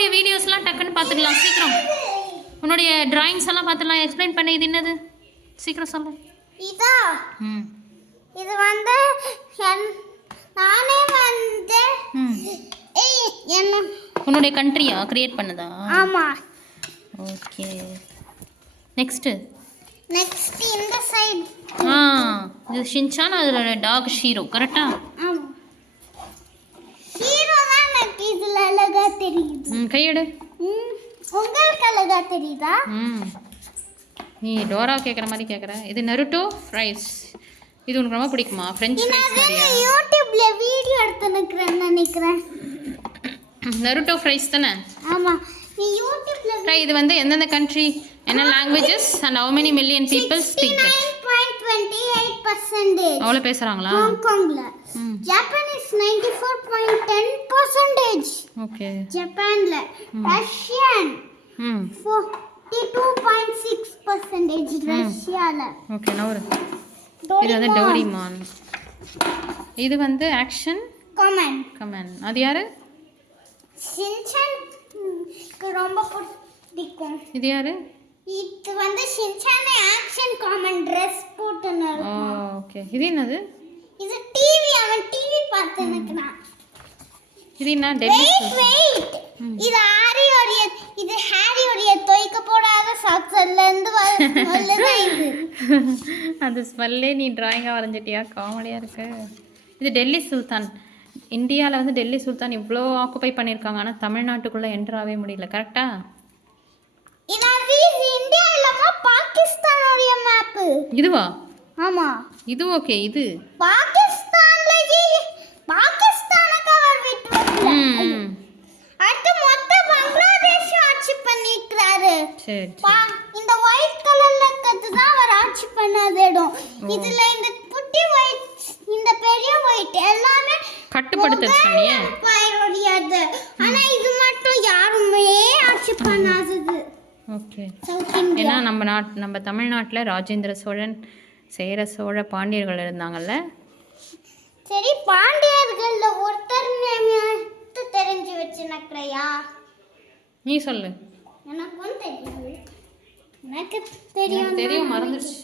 உன்னுடைய வீடியோஸ்லாம் டக்குன்னு பார்த்துக்கலாம் சீக்கிரம். உன்னுடைய டிராயிங்ஸ் எல்லாம் பார்த்துலாம். எக்ஸ்பிளைன் பண்ண. இது என்னது சீக்கிரம் சொல்லு. இதா இது வந்து நானே வந்து என்ன உன்னுடைய கண்ட்ரியா கிரியேட் பண்ணதா? ஆமா. ஓகே நெக்ஸ்ட் இந்த சைடு இது ஷின்சான், அதோட டாக் ஷீரோ. கரெக்டா? ஆமா. ஷீரோ தான் எனக்கு இதுல அழகா தெரியுது. கையெடு. உங்களுக்கு அழகா தெரியுதா? நீ டோரா கேட்குற மாதிரி கேட்குற. இது நருட்டோ ஃப்ரைஸ். இது உனக்கு ரொம்ப பிடிக்குமா? ஃப்ரெஞ்ச் ஃப்ரைஸ் மாதிரியா? யூடியூப்ல வீடியோ எடுத்து நினைக்கிறேன். நருட்டோ ஃப்ரைஸ் தானே? ஆமா. நீ யூடியூப்ல இது வந்து எந்தெந்த கண்ட்ரி, என்ன languages and how many million people speak that? 69.28%. அவ்வளோ பேசுகிறாங்களா? ஹாங்காங்ல. Japan is 94.10%. ஓகே. ஜப்பான்ல. ரஷ்யன் 42.6% ரஷ்யால. ஓகே நவரு. இது வந்து டோரிமான். இது வந்து ஆக்ஷன் கமெண்ட். அது யாரு? ஷின்சான் ரொம்ப பிடிக்கும். இது யாரு? இது வந்து ஷின்சான் ஆக்ஷன் கமெண்ட் ட்ரெஸ் போட்டுன்னு. ஓகே. இது என்னது? இது டிவி. அவன் டிவி பார்த்து நிக்கிறான். இது என்ன? டெல்லி. வெயிட். இது ஹாரியோட தோய்க்க போடாத சாக்ஸ்ல இருந்து வரலதா இது. அந்த ஸ்மெல்லே நீ டிராயிங்கா வரைஞ்சிட்டியா? காமெடியா இருக்கு. இது டெல்லி சுல்தான். இந்தியாவில் வந்து டெல்லி சுல்தான் இவ்வளோ ஆக்குபை பண்ணியிருக்காங்க, ஆனால் தமிழ்நாட்டுக்குள்ளே என்ட்ராகவே முடியல. கரெக்டா? இந்தியா இல்லமா பாகிஸ்தானுடைய மேப். இதுவா? ஆமா. இது ஓகே. இது பாகிஸ்தான கவர் விட்டு அடுத்து மொத்த பங்களாதேஷ் ஆட்சி பண்ணிக்கிறாரு. சரி. இந்த ஒயிட் கலர்ல இருக்கிறது தான் அவர் ஆட்சி பண்ணாத இடம். இதுல இந்த குட்டி ஒயிட், இந்த பெரிய ஒயிட் எல்லாமே கட்டுப்படுத்த சொன்னியே. ஆனா இது மட்டும் யாருமே ஆட்சி பண்ணாதது. ஓகே. ஏன்னா நம்ம தமிழ்நாட்டில் ராஜேந்திர சோழன், சேர சோழ, பாண்டியர்கள் இருந்தாங்கல்ல. சரி, பாண்டியர்கள்ல ஒருத்தர் தெரிஞ்சு வச்சுனக்கறையா? நீ சொல்லு. எனக்கு தெரியும். எனக்கு தெரியும். மறந்துடுச்சு.